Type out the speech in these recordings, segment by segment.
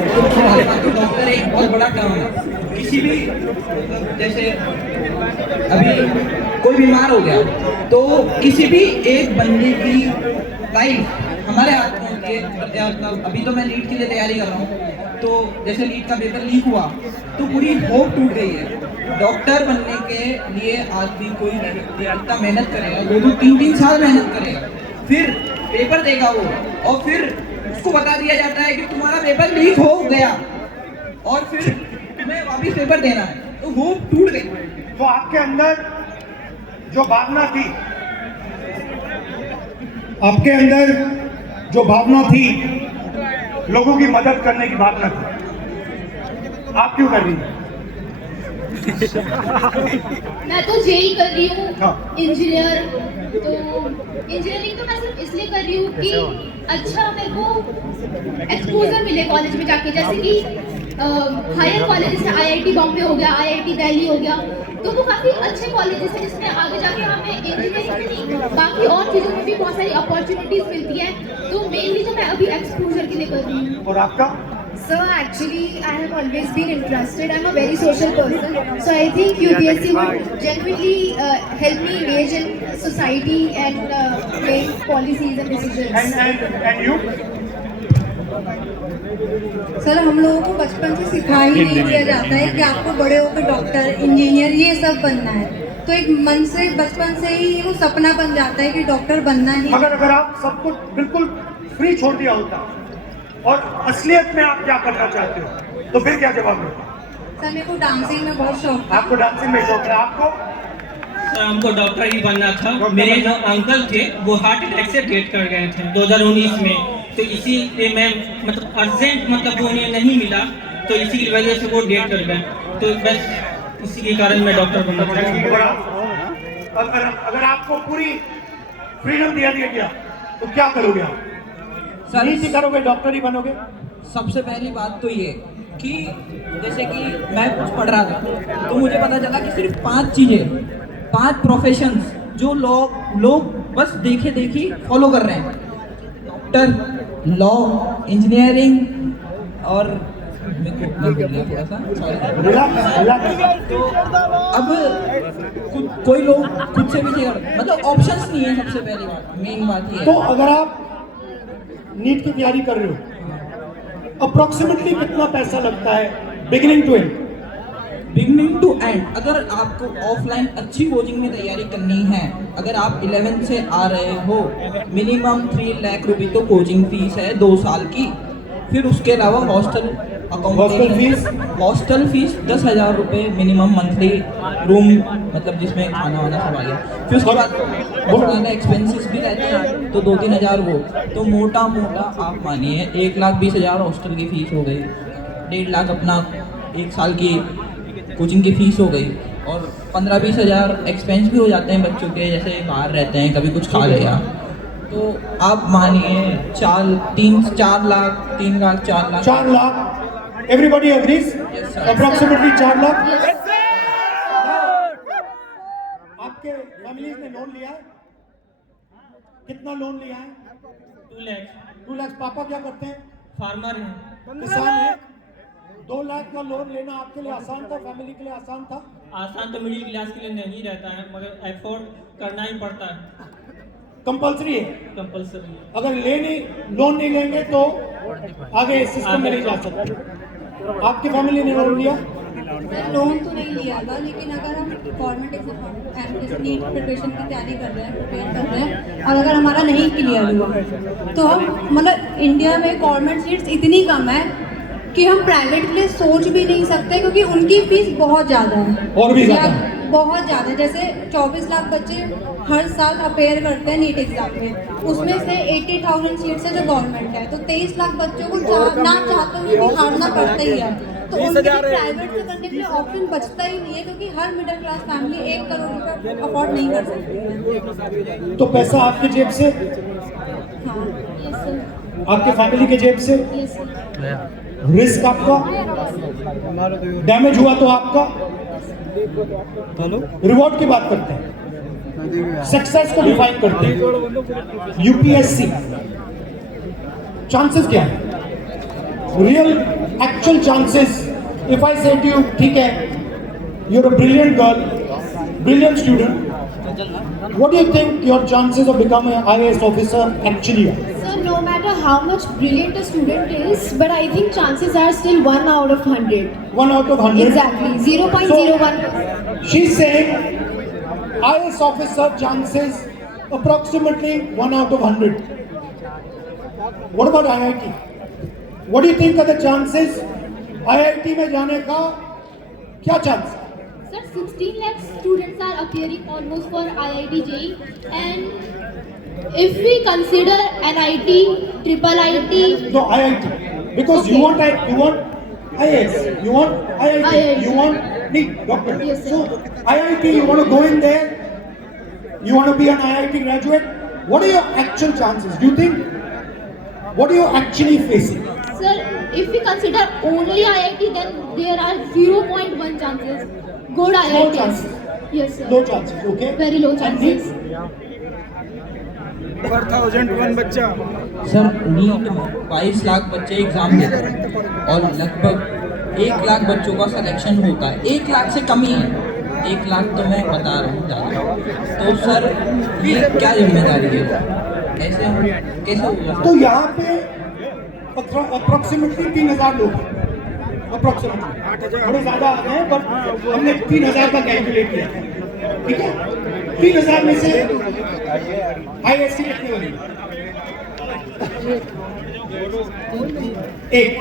Doctor एक बहुत बड़ा काम है। किसी भी जैसे अभी कोई बीमार हो गया तो किसी भी एक बंदे की लाइफ हमारे हाथ में होती है। अभी तो मैं नीट के लिए तैयारी कर रहा हूँ, तो जैसे नीट का पेपर लीक हुआ तो पूरी होप टूट गई है। डॉक्टर बनने के लिए आदमी कोई इतना मेहनत करेगा, 2-3 साल मेहनत करेगा, फिर पेपर देगा वो, और फिर उसको बता दिया जाता है कि तुम्हारा पेपर लीक हो गया और फिर तुम्हें वापस पेपर देना है, तो होप टूट गई। तो आपके अंदर जो भावना थी, आपके अंदर जो भावना थी, लोगों की मदद करने की भावना थी, आप क्यों कर रही हैं? मैं तो जेई कर रही हूँ, हाँ। इंजीनियर। तो इंजीनियरिंग तो मैं सिर्फ इसलिए कर रही हूँ कि अच्छा मेरे को एक्सपोजर मिले कॉलेज में जाके, जैसे कि हायर कॉलेज जैसे आईआईटी बॉम्बे हो गया, आईआईटी दिल्ली हो गया, तो वो काफ़ी अच्छे कॉलेजेस हैं जिसमें आगे जाके हमें इंजीनियरिंग में नहीं बाकी और चीज़ों में भी बहुत सारी अपॉर्चुनिटीज मिलती है। तो मेनली तो मैं अभी एक्सपोजर के लिए कर रही हूँ। और आपका? So actually, I have always been interested. I'm a very social person, so I think UPSC would genuinely help me engage in society and make policies and decisions. And you? Sir, हम लोगों को बचपन से सिखा ही नहीं दिया जाता है कि आपको बड़े होकर डॉक्टर, इंजीनियर ये सब बनना है, तो एक मन से बचपन से ही वो सपना बन जाता है कि डॉक्टर बनना ही। अगर आप सब कुछ बिल्कुल फ्री छोड़ दिया होता और असलियत में आप क्या करना चाहते हो, तो फिर क्या जवाब देते? सर, मेरे को डांसिंग में बहुत शौक था। आपको डांसिंग में शौक है? आपको? सर, हमको डॉक्टर ही बनना था। मेरे जो अंकल थे वो हार्ट अटैक से डेथ कर गए थे 2019 में, तो इसी पे मैं मतलब अर्जेंट मतलब वो उन्हें नहीं मिला, तो इसी की वजह से वो डेथ कर गए, तो बस इसी के कारण मैं डॉक्टर बनना चाहता हूँ। अगर आपको पूरी फ्रीडम दिया गया तो क्या करोगे आप? नीति करोगे, डॉक्टर ही बनोगे? सबसे पहली बात तो ये कि जैसे कि मैं कुछ पढ़ रहा था तो मुझे पता चला कि सिर्फ 5 चीज़ें, 5 प्रोफेशंस जो लोग बस देखे देखी फॉलो कर रहे हैं: डॉक्टर, लॉ, इंजीनियरिंग और थोड़ा सा तो अब कोई लोग खुद से भी मतलब ऑप्शंस नहीं है। सबसे पहली बात, मेन बात ये। तो अगर आप नीट की तैयारी कर रहे हो, अप्रोक्सीमेटली कितना पैसा लगता है beginning to end? Beginning to end अगर आपको ऑफलाइन अच्छी कोचिंग में तैयारी करनी है, अगर आप 11th से आ रहे हो, मिनिमम 3 लाख रुपए तो कोचिंग फीस है 2 साल की। फिर उसके अलावा हॉस्टल फीस 10,000 रुपये मिनिमम मंथली, रूम मतलब जिसमें खाना वाना सब आ गया। फिर उसके बाद बहुत ज़्यादा एक्सपेंसेस भी रहते हैं, तो 2-3 हज़ार वो, तो मोटा आप मानिए 1,20,000 हॉस्टल की फ़ीस हो गई, 1.5 लाख अपना 1 साल की कोचिंग की फ़ीस हो गई, और 15-20 हज़ार एक्सपेंस भी हो जाते हैं बच्चों के, जैसे बाहर रहते हैं कभी कुछ खा लिया, तो आप मानिए 4 lakh 4 lakh. Everybody agrees? Approximately 4 lakh. आपके फैमिली ने लोन लिया है? कितना लोन लिया है? 2 लाख। 2 लाख। पापा क्या करते हैं? फार्मर हैं। किसान है। 2 लाख का लोन लेना आपके लिए आसान था, फैमिली के लिए आसान था? आसान तो मिडिल क्लास के लिए नहीं रहता है, मगर एफोर्ड करना ही पड़ता है, कंपल्सरी है। कंपल्सरी। अगर लोन नहीं लेंगे तो आगे सिस्टम में नहीं जा सकते। आपकी फैमिली ने लोन लिया? लोन तो नहीं लिया था, लेकिन अगर हम गवर्नमेंट एग्जाम जैसे नीट प्रिपरेशन की तैयारी कर रहे हैं, प्रिपेयर कर रहे हैं, और अगर हमारा नहीं क्लियर हुआ तो हम मतलब इंडिया में गवर्नमेंट सीट्स इतनी कम है कि हम प्राइवेट के लिए सोच भी नहीं सकते, क्योंकि उनकी फीस बहुत ज़्यादा है, और भी ज़्यादा, बहुत ज़्यादा। जैसे 24 लाख बच्चे हर साल अपेयर करते हैं नीट एग्जाम में, उसमें से 80,000 सीट्स है जो गवर्नमेंट है, तो 23 लाख बच्चों को ना चाहते हुए भी हारना पड़ता ही है, तो उनके लिए प्राइवेट से करने के लिए ऑप्शन बचता ही नहीं है, क्योंकि हर मिडिल क्लास फैमिली 1 करोड़ रुपये अफोर्ड नहीं कर सकती। तो पैसा आपके जेब से? हाँ, आपके फैमिली के जेब से? रिस्क आपका, डैमेज हुआ तो आपका, रिवॉर्ड की बात करते हैं, सक्सेस को डिफाइन करते हैं। यूपीएससी चांसेस क्या है? Real actual chances, if I say to you, ठीक है, you're a brilliant girl, brilliant student, what do you think your chances of becoming an IAS officer actually are? So no matter how much brilliant a student is, but I think chances are still 1 out of 100. 1 out of 100? Exactly, 0.01%. She's saying IAS officer chances approximately 1 out of 100. What about IIT? What do you think are the chances IIT में जाने का क्या chance? Sir, 16 lakh students are appearing almost for IIT JEE, and if we consider NIT, triple IT, No, IIT. Because you want IAS, you want IIT, IIT. you want NEET, doctor. Yes, sir. So IIT, you want to go in there, you want to be an IIT graduate. What are your actual chances? Do you think? What are you actually facing? sir, if we consider only IIT, then there are 0.1 chances. Good No IITs. chances. Yes, sir. Low chances, okay? Very low And NEET? chances. पर 1001 बच्चा sir NEET में 22 लाख बच्चे exam देते हैं और लगभग 1 लाख बच्चों का सिलेक्शन होता है। 1 लाख से कम ही है, 1 लाख तो मैं बता रहा हूँ ज़्यादा। तो सर ये क्या जिम्मेदारी है, कैसे होगा? तो यहाँ पे अप्रोक्सीमेटली 3000 लोग हैं, अप्रोक्सीमेटली थोड़े ज़्यादा आ गए हैं, पर हमने 3000 का कैलकुलेट किया, ठीक है? 3000 में से IAS की कितनी बनी? एक।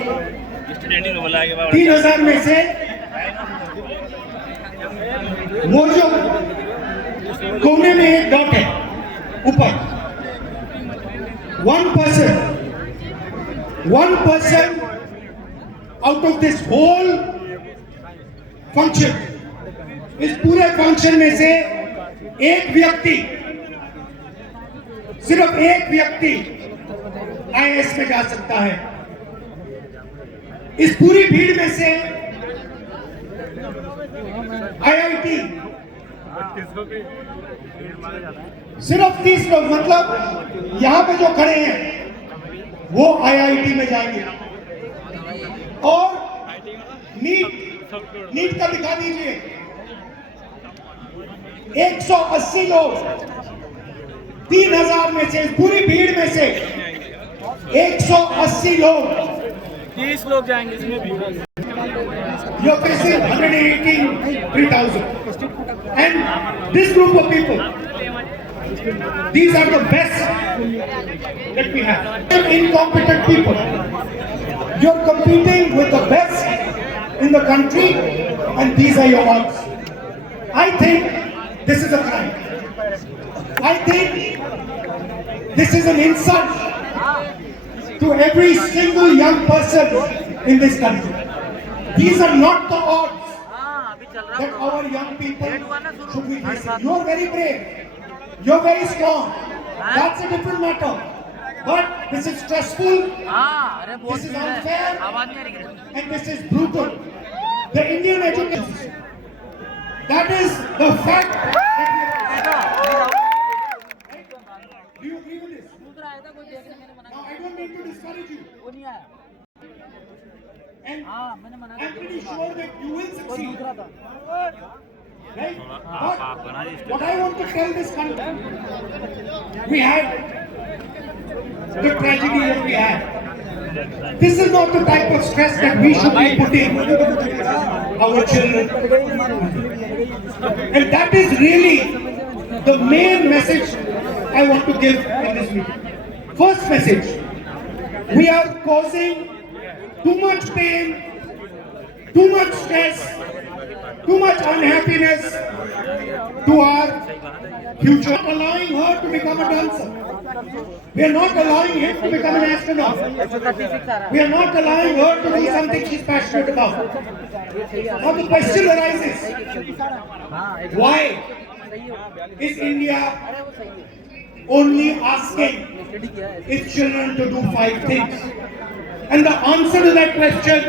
3000 में से वो जो कोने में एक डॉट है ऊपर, 1% out of this whole function, इस पूरे फंक्शन में से एक व्यक्ति, सिर्फ एक व्यक्ति IAS में जा सकता है। इस पूरी भीड़ में से IIT सिर्फ 30 लोग, मतलब यहां पे जो खड़े हैं वो IIT में जाएंगे। और नीट का दिखा दीजिए, 180 लोग, 3000 में से, पूरी भीड़ में से 180 लोग, 30 लोग जाएंगे इसमें भी you're facing 183,000, and this group of people, these are the best that we have. Incompetent people, you're competing with the best in the country, and these are your odds. I think this is a crime. I think this is an insult to every single young person in this country. These are not the odds that our young people should be facing. You are very brave. You are very strong. That's a different matter. But this is stressful. This is unfair. And this is brutal. The Indian education. That is the fact that we have. Do you agree with this? Now I don't need to discourage you. And I'm pretty sure that you will succeed. Right? But what I want to tell this country, we had the tragedy that we had. This is not the type of stress that we should be putting our children. And that is really the main message I want to give in this meeting. First message, we are causing too much pain, too much stress, too much unhappiness to our future. We are not allowing her to become a dancer. We are not allowing him to become an astronaut. We are not allowing her to do something she's passionate about. Now the question arises, why is India only asking its children to do 5 things? And the answer to that question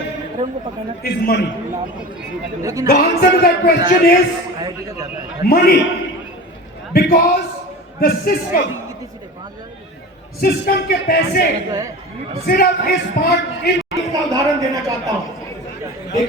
is money. The answer to that question is money. Because the system के पैसे सिर्फ इस part in का उदाहरण देना चाहता हूं। देखिए